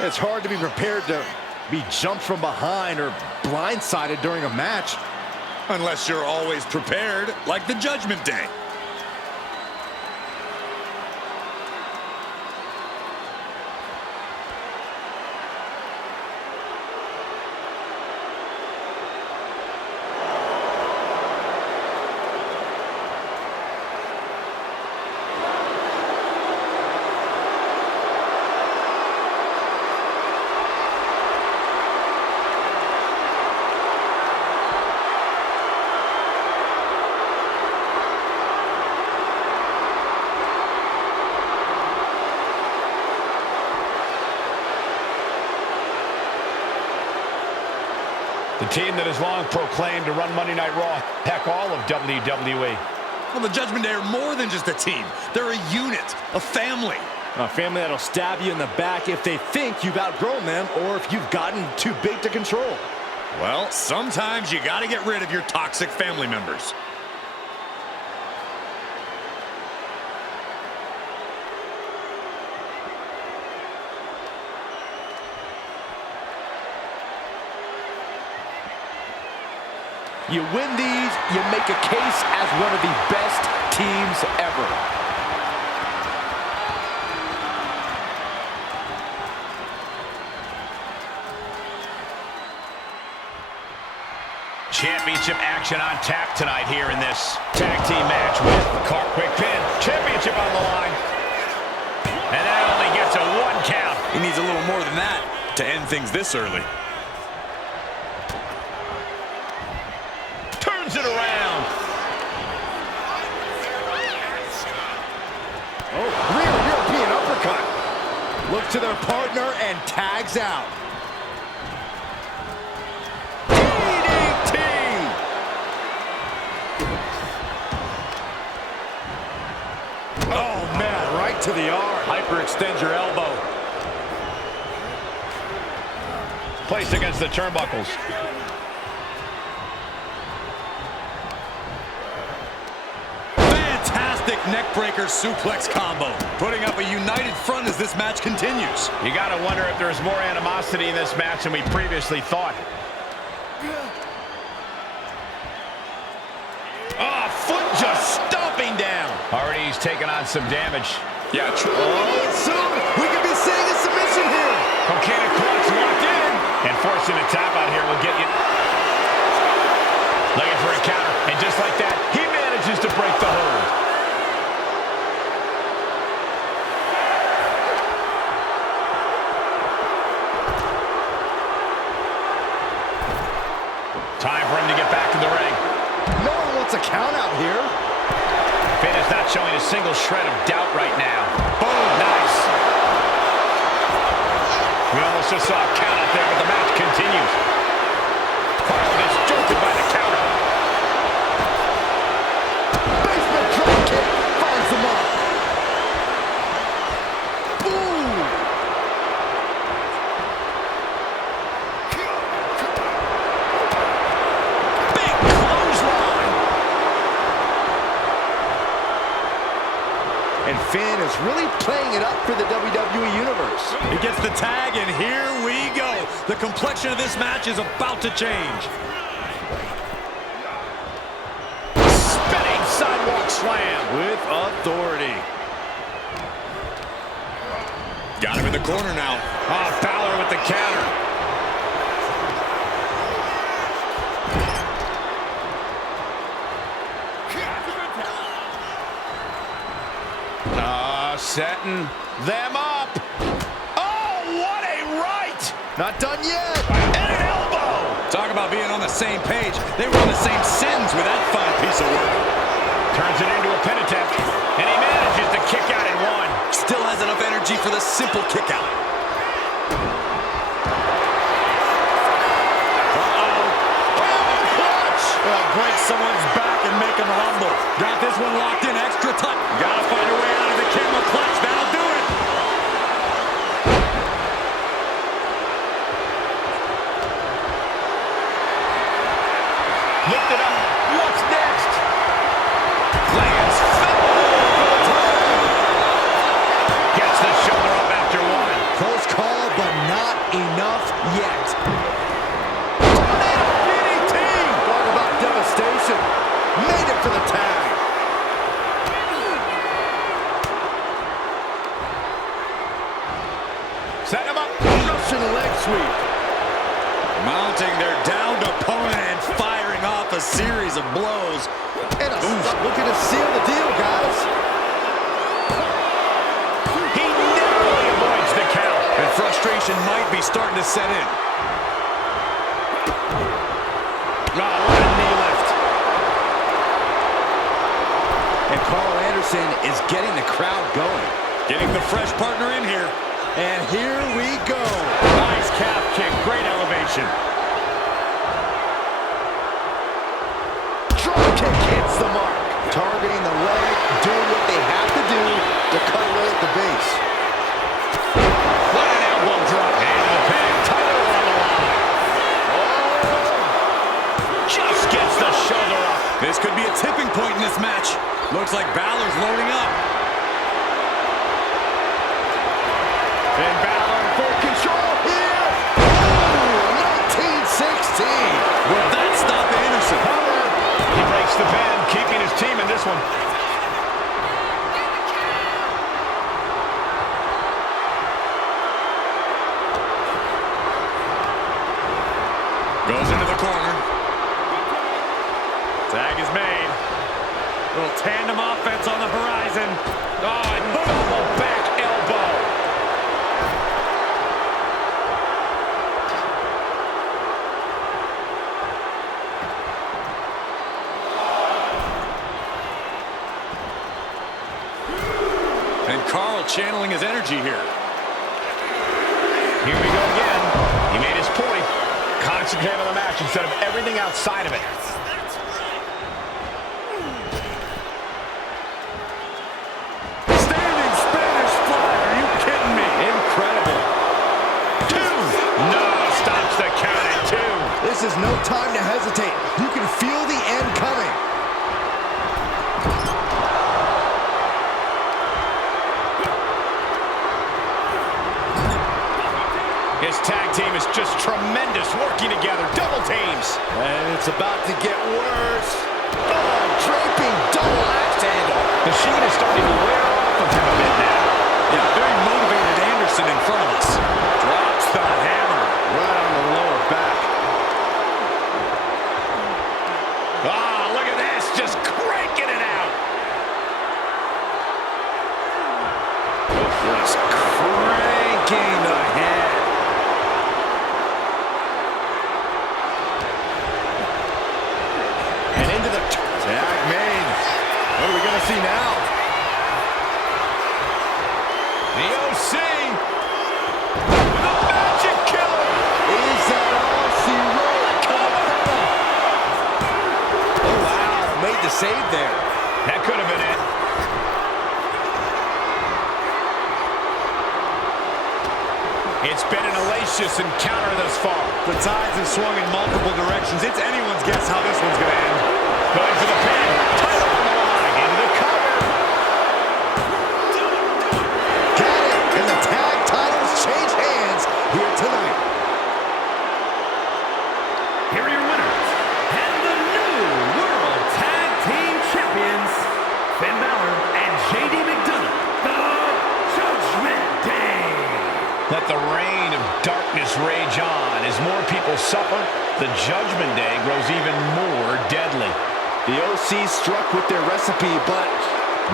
It's hard to be prepared to be jumped from behind or blindsided during a match. Unless you're always prepared, like the Judgment Day. The team that has long proclaimed to run Monday Night Raw, heck, all of WWE. Well, the Judgment Day are more than just a team. They're a unit, a family. A family that'll stab you in the back if they think you've outgrown them or if you've gotten too big to control. Well, sometimes you got to get rid of your toxic family members. You win these, you make a case as one of the best teams ever. Championship action on tap tonight here in this tag team match with Karl. Quick pin. Championship on the line. And that only gets a 1 count. He needs a little more than that to end things this early. Turns it around. Oh, rear European uppercut. Look to their partner and tags out. DDT! Oh, man, right to the arm. Hyperextend your elbow. Placed against the turnbuckles. Fantastic neckbreaker suplex combo. Putting up a united front as this match continues. You got to wonder if there's more animosity in this match than we previously thought. Oh, foot just stomping down. Already he's taken on some damage. Yeah, true. Oh, soon we could be seeing a submission here. Cocaine clutch locked in. And forcing a tap out here will get you. Looking for a counter. And just like that, he manages to break the hold. Time for him to get back in the ring. No one wants a count out here. Finn is not showing a single shred of doubt right now. Boom, nice. We almost just saw a count out there, but the match continues. Karl gets jolted by the counter. Basement drop kick finds him up. Ooh. Big clothesline. And Finn is really playing it up for the WWE Universe. He gets the tag, and here we go. The complexion of this match is about to change. Spinning sidewalk slam. With authority. Got him in the corner now. Oh, Balor with the counter. Setting them up. Oh, what a right! Not done yet. And an elbow! Talk about being on the same page. They were in the same sentence with that fine piece of work. Turns it into a pin attempt, and he manages to kick out in one. Still has enough energy for the simple kick out. Break someone's back and make them humble. Got this one locked in extra tight. Gotta find a way out of the camel clutch. That'll do it. Lift it up. What's next? Lands Gets the shoulder up after one. Close call, but not enough yet. Devastation. Made it for the tag. Set him up. Russian leg sweep. mounting their downed opponent and firing off a series of blows. And a stop looking to seal the deal, guys. He narrowly avoids the count. And frustration might be starting to set in. Oh, what a knee lift. And Karl Anderson is getting the crowd going. Getting the fresh partner in here. And here we go. Nice calf kick, great elevation. Drop kick hits the mark. Targeting the leg, doing what they have to do to cut away at the base. What an elbow drop. And the pin. Title on the line. Oh. Just gets the shoulder up. This could be a tipping point in this match. Looks like Balor's loading up. And Balor in full control here. Ooh, 1916. Will that stop Anderson? He breaks the pin, keeping his team in this one. Goes into the corner. Tag is made. Little tandem offense on the horizon. Oh, and double back elbow. And Karl channeling his energy here. Here we go again. He made his point. Concentrate on the match instead of everything outside of it. Standing Spanish fly. Are you kidding me? Incredible. 2. No, stops the count at 2. This is no time to hesitate. You can feel the end coming. His tag team is just tremendous, working together, double teams. And it's about to get worse. Oh, draping double axe handle. The Sheen is starting to wear off of him a bit now. Yeah, very motivated Anderson in front of us. Drops the hammer. Right on the lower back. Ah, look at this, just cranking it out. Just cranking the head. And into the tag made. What are we going to see now? The OC. The magic killer. Is that all she wrote? Oh, wow. Made the save there. That could have been it. It's been an hellacious encounter thus far. The tides have swung in multiple directions. It's anyone's guess how this one's going to end. Going for the pin. Title on the line. Into the cover. Got it. And the tag titles change hands here tonight. Here are your winners, and the new World Tag Team Champions, Finn Balor and JD McDonagh, the Judgment Day. Let the reign of darkness rage on. As more people suffer, the Judgment Day grows even more deadly. The OC struck with their recipe, but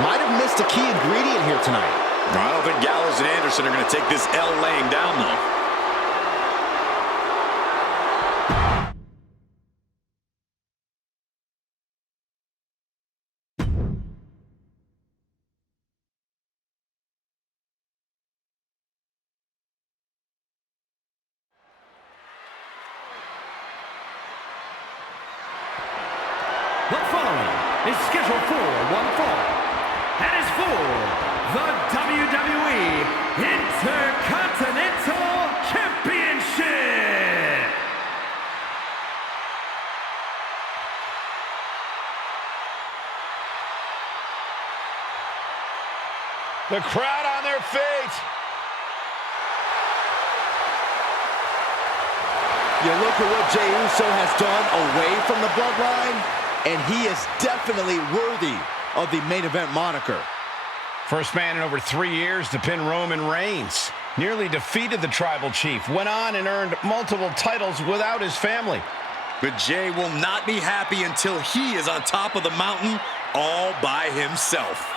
might have missed a key ingredient here tonight. No, I don't think Gallows and Anderson are going to take this L laying down, though. The following is scheduled for one fall and is for the WWE Intercontinental Championship. The crowd on their feet. You look at what Jey Uso has done away from the bloodline, and he is definitely worthy of the main event moniker. First man in over 3 years to pin Roman Reigns. Nearly defeated the Tribal Chief. Went on and earned multiple titles without his family. But Jey will not be happy until he is on top of the mountain all by himself.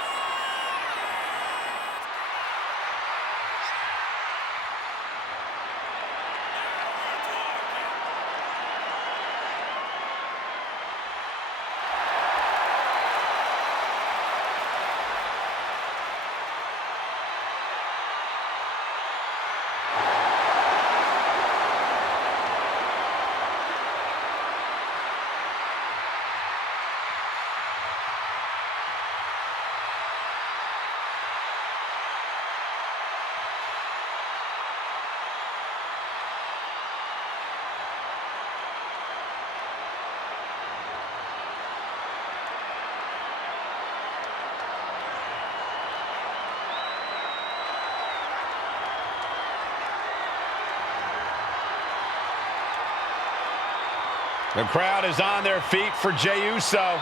The crowd is on their feet for Jey Uso.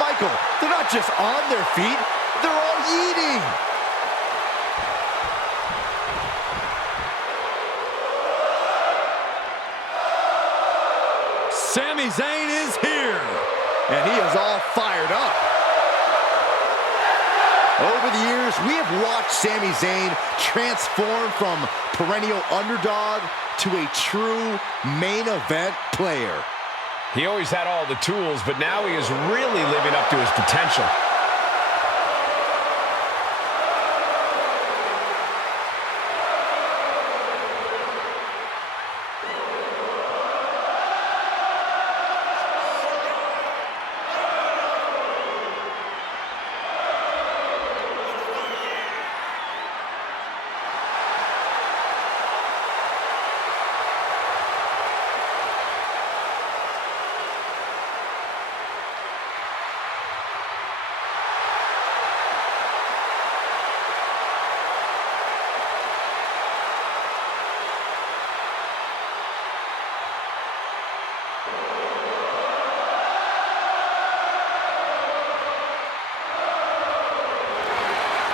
Michael, they're not just on their feet, they're all eating. Sami Zayn is here. And he is all fired up. Over the years, we have watched Sami Zayn transform from perennial underdog to a true main event player. He always had all the tools, but now he is really living up to his potential.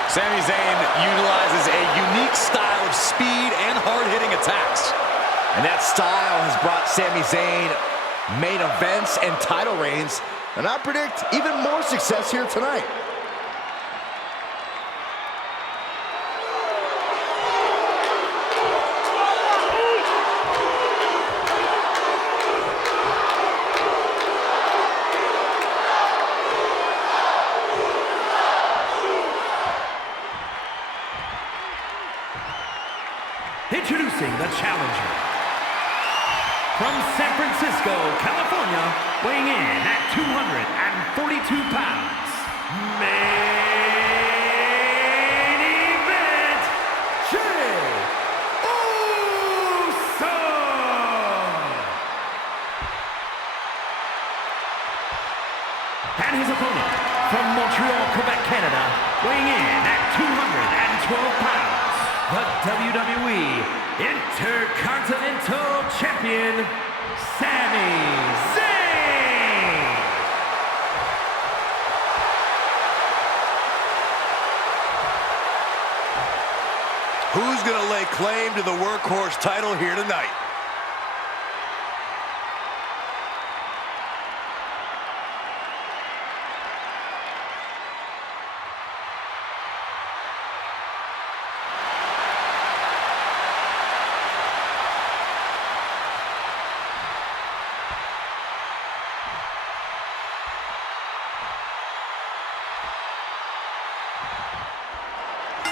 Sami Zayn utilizes a unique style of speed and hard-hitting attacks. And that style has brought Sami Zayn main events and title reigns, and I predict even more success here tonight. Introducing the challenger. From San Francisco, California, weighing in at 242 pounds. Main event, Jey Uso! And his opponent, from Montreal, Quebec, Canada, weighing in at 212 pounds. The WWE Intercontinental Champion, Sami Zayn! Who's going to lay claim to the workhorse title here tonight?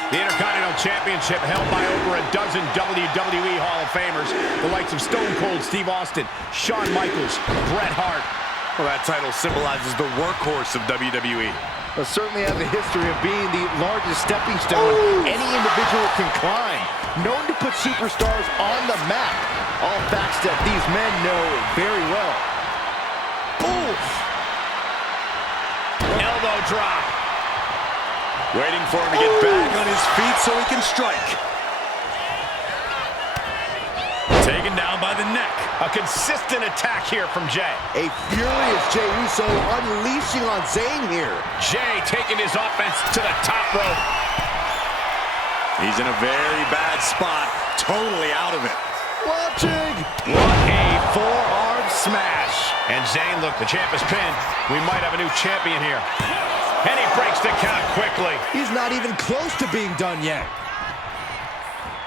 The Intercontinental Championship held by over a dozen WWE Hall of Famers, the likes of Stone Cold Steve Austin, Shawn Michaels, Bret Hart. Well, that title symbolizes the workhorse of WWE. But certainly has a history of being the largest stepping stone any individual can climb. Known to put superstars on the map. All facts that these men know very well. Oof! Elbow drop. Waiting for him to get back on his feet so he can strike. Taken down by the neck. A consistent attack here from Jay. A furious Jey Uso unleashing on Zayn here. Jay taking his offense to the top rope. He's in a very bad spot. Totally out of it. Watching. What a forearm smash. And Zayn, look, the champ is pinned. We might have a new champion here. And he breaks the count quickly. He's not even close to being done yet.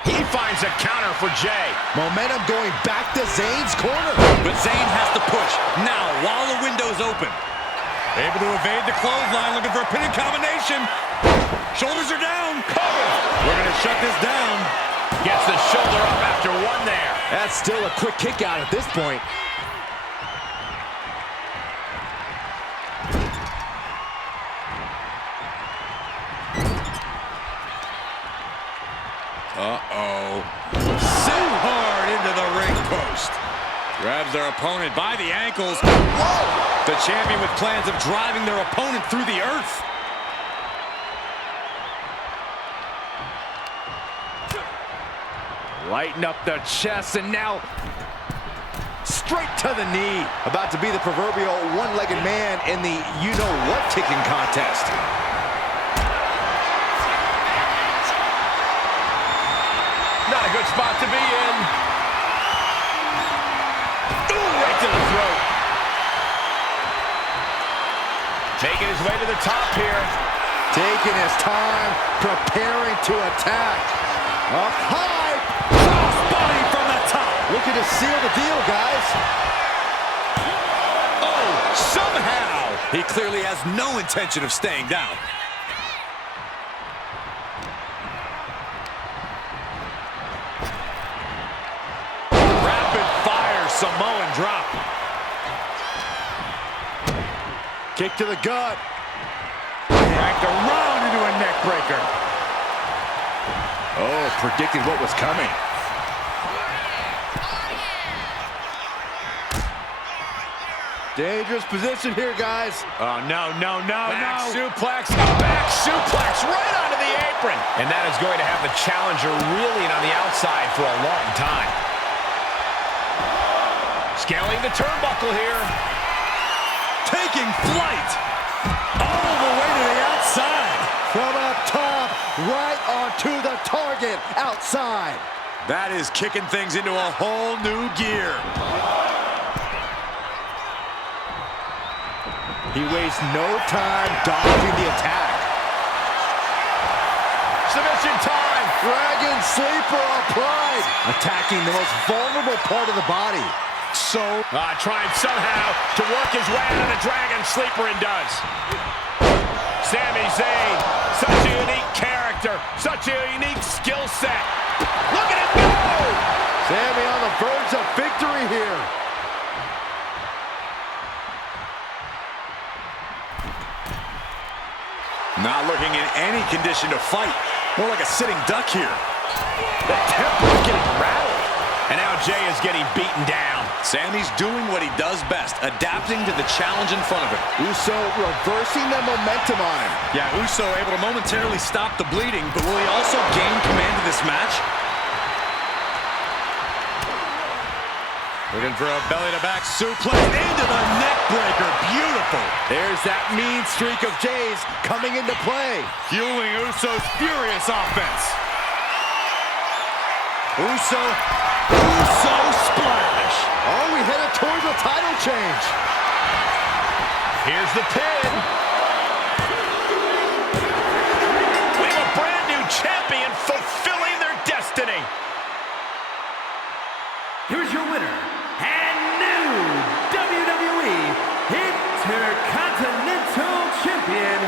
He finds a counter for Jay. Momentum going back to Zayn's corner. But Zayn has to push now while the window's open. Able to evade the clothesline, looking for a pinning combination. Shoulders are down. We're going to shut this down. Gets the shoulder up after one there. That's still a quick kick out at this point. Uh-oh. Sent hard into the ring post. Grabs their opponent by the ankles. Whoa! The champion with plans of driving their opponent through the earth. Lighten up the chest and now straight to the knee. About to be the proverbial one-legged man in the you-know-what kicking contest. Not a good spot to be in. Ooh, right to the throat. Making his way to the top here. Taking his time, preparing to attack. Up high. Crossbody from the top. Looking to seal the deal, guys. Oh, somehow. He clearly has no intention of staying down. Samoan drop. Kick to the gut. Cracked around into a neck breaker. Oh, predicted what was coming. Dangerous position here, guys. Oh, no, no, no, Back no. suplex. Back suplex right onto the apron. And that is going to have the challenger reeling on the outside for a long time. Scaling the turnbuckle here. Taking flight. All the way to the outside. From up top, right onto the target outside. That is kicking things into a whole new gear. He wastes no time dodging the attack. Submission time. Dragon sleeper applied. Attacking the most vulnerable part of the body. Trying somehow to work his way out of the Dragon Sleeper, and does. Sami Zayn, such a unique character, such a unique skill set. Look at it go! Sami on the verge of victory here. Not looking in any condition to fight. More like a sitting duck here. The tempo is getting rattled. And now Jay is getting beaten down. Sami's doing what he does best, adapting to the challenge in front of him. Uso reversing the momentum on him. Yeah, Uso able to momentarily stop the bleeding, but will he also gain command of this match? Looking for a belly-to-back suplex into the neck breaker. Beautiful. There's that mean streak of Jay's coming into play. Fueling Uso's furious offense. Uso splash. Oh, we headed towards a title change. Here's the pin. We have a brand new champion fulfilling their destiny. Here's your winner and new WWE Intercontinental Champion,